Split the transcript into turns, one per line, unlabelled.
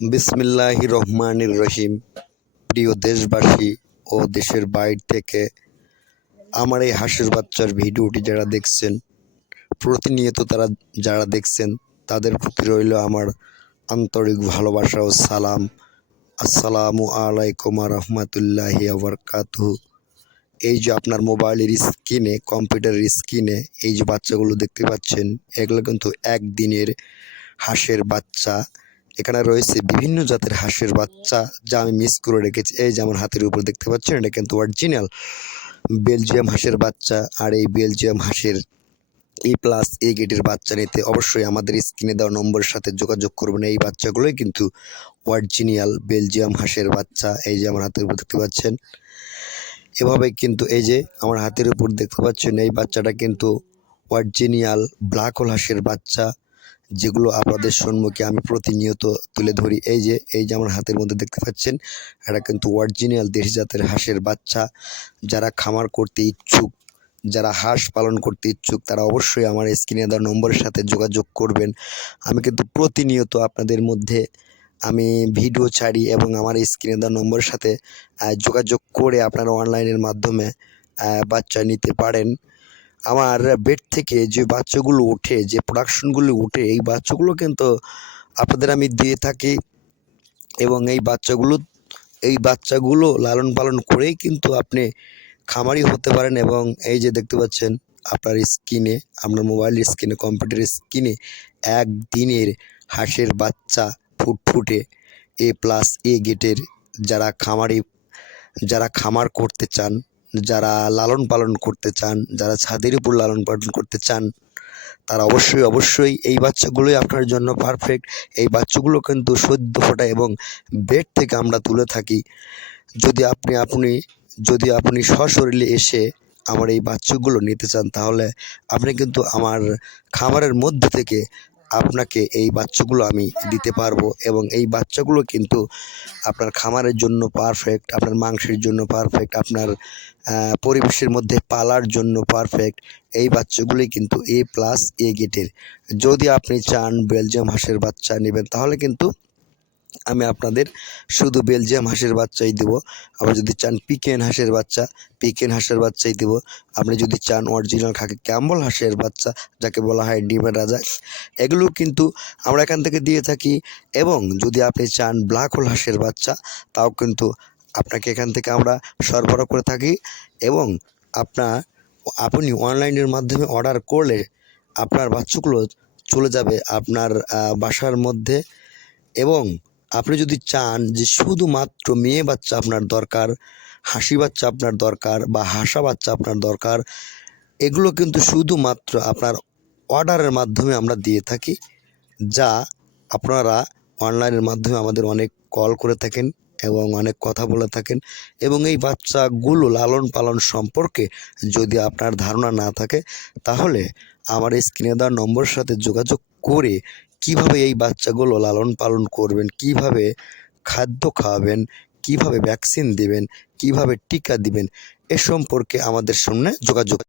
বিসমিল্লাহ রহমানির রহিম প্রিয় দেশবাসী ও দেশের বাইর থেকে আমার এই হাঁসের বাচ্চার ভিডিওটি যারা দেখছেন, প্রতিনিয়ত তারা যারা দেখছেন, তাদের প্রতি রইল আমার আন্তরিক ভালোবাসা ও সালাম। আসসালামু আলাইকুম রহমতুল্লাহি আবরকাতু এই যে আপনার মোবাইলের স্ক্রিনে, কম্পিউটারের স্ক্রিনে এই যে বাচ্চাগুলো দেখতে পাচ্ছেন, এগুলো কিন্তু একদিনের হাঁসের বাচ্চা। এখানে রয়েছে বিভিন্ন জাতের হাঁসের বাচ্চা যা আমি মিস করে রেখেছি। এই যে আমার হাতের উপর দেখতে পাচ্ছেন, এটা কিন্তু অরিজিনাল বেলজিয়াম হাঁসের বাচ্চা। আর এই বেলজিয়াম হাঁসের ই প্লাস এ গেটের বাচ্চা নিতে অবশ্যই আমাদের স্ক্রিনে দেওয়া নম্বরের সাথে যোগাযোগ করবেন। এই বাচ্চাগুলোই কিন্তু অরিজিনাল বেলজিয়াম হাঁসের বাচ্চা। এই যে আমার হাতের উপর দেখতে পাচ্ছেন, এভাবে কিন্তু এই যে আমার হাতের উপর দেখতে পাচ্ছেন, এই বাচ্চাটা কিন্তু অরিজিনাল ব্ল্যাক হোল হাঁসের বাচ্চা। যেগুলো আপনাদের সম্মুখে আমি প্রতিনিয়ত তুলে ধরি। এই যে এই যে আমার হাতের মধ্যে দেখতে পাচ্ছেন, এটা কিন্তু অরিজিনাল দেশি জাতের হাঁসের বাচ্চা। যারা খামার করতে ইচ্ছুক, যারা হাঁস পালন করতে ইচ্ছুক, তারা অবশ্যই আমার স্ক্রিনে দেওয়া নম্বরের সাথে যোগাযোগ করবেন। আমি কিন্তু প্রতিনিয়ত আপনাদের মধ্যে আমি ভিডিও ছাড়ি এবং আমার স্ক্রিনে দেওয়া নম্বরের সাথে যোগাযোগ করে আপনারা অনলাইনের মাধ্যমে বাচ্চা নিতে পারেন। আমার বেড থেকে যে বাচ্চাগুলো ওঠে, যে প্রোডাকশনগুলো ওঠে, এই বাচ্চাগুলো কিন্তু আপনাদের আমি দিয়ে থাকি। এবং এই বাচ্চাগুলো এই বাচ্চাগুলো লালন পালন করেই কিন্তু আপনি খামারি হতে পারেন এবং এই যে দেখতে পাচ্ছেন, আপনার স্ক্রিনে আপনার মোবাইলের স্ক্রিনে কম্পিউটারের স্ক্রিনে একদিনের হাঁসের বাচ্চা ফুটফুটে এ প্লাস এ গেটের যারা খামারি, যারা খামার করতে চান যারা লালন পালন করতে চান, যারা ছাদের উপর লালন পালন করতে চান, তারা অবশ্যই অবশ্যই এই বাচ্চাগুলোই আপনার জন্য পারফেক্ট এই বাচ্চাগুলো কিন্তু সদ্য ফোটা এবং বেড থেকে আমরা তুলে থাকি। যদি আপনি আপনি, যদি আপনি সশরীরে এসে আমার এই বাচ্চাগুলো নিতে চান, তাহলে আপনি কিন্তু আমার খামারের মধ্যে থেকে আপনাকে এই বাচ্চাগুলো আমি দিতে পারব এবং এই বাচ্চাগুলো কিন্তু আপনার খামারের জন্য পারফেক্ট আপনার মাংসের জন্য পারফেক্ট আপনার পরিবেশের মধ্যে পালার জন্য পারফেক্ট এই বাচ্চাগুলি কিন্তু এ প্লাস এ গেটের যদি আপনি চান বেলজিয়াম হাঁসের বাচ্চা নেবেন, তাহলে কিন্তু আমি আপনাদের শুধু বেলজিয়াম হাঁসের বাচ্চাই দেব। আবার যদি চান পিকেন হাঁসের বাচ্চা, পিকেন হাঁসের বাচ্চাই দেব। আপনি যদি চান অরিজিনাল খাকি ক্যাম্বল হাঁসের বাচ্চা, যাকে বলা হয় ডিমের রাজা এগুলো কিন্তু আমরা এখান থেকে দিয়ে থাকি। এবং যদি আপনি চান ব্ল্যাক হোল হাঁসের বাচ্চা, তাও কিন্তু আপনাকে এখান থেকে আমরা সরবরাহ করে থাকি। এবং আপনার আপনি অনলাইনের মাধ্যমে অর্ডার করলে আপনার বাচ্চাগুলো চলে যাবে আপনার বাসার মধ্যে। এবং আপনি যদি চান যে শুধুমাত্র মেয়ে বাচ্চা আপনার দরকার, হাসি বাচ্চা আপনার দরকার বা হাসা বাচ্চা আপনার দরকার, এগুলো কিন্তু শুধুমাত্র আপনার অর্ডারের মাধ্যমে আমরা দিয়ে থাকি, যা আপনারা অনলাইনের মাধ্যমে আমাদের অনেক কল করে থাকেন। এবং অনেক কথা বলে থাকেন এবং এই বাচ্চাগুলো লালন পালন সম্পর্কে যদি আপনার ধারণা না থাকে, তাহলে আমার এই স্ক্রিনে দেওয়া নম্বরের সাথে যোগাযোগ করে কীভাবে এই বাচ্চাগুলো লালন পালন করবেন, কীভাবে খাদ্য খাওয়াবেন, কীভাবে ভ্যাকসিন দিবেন, কীভাবে টিকা দিবেন, এ সম্পর্কে আমাদের সামনে যোগাযোগ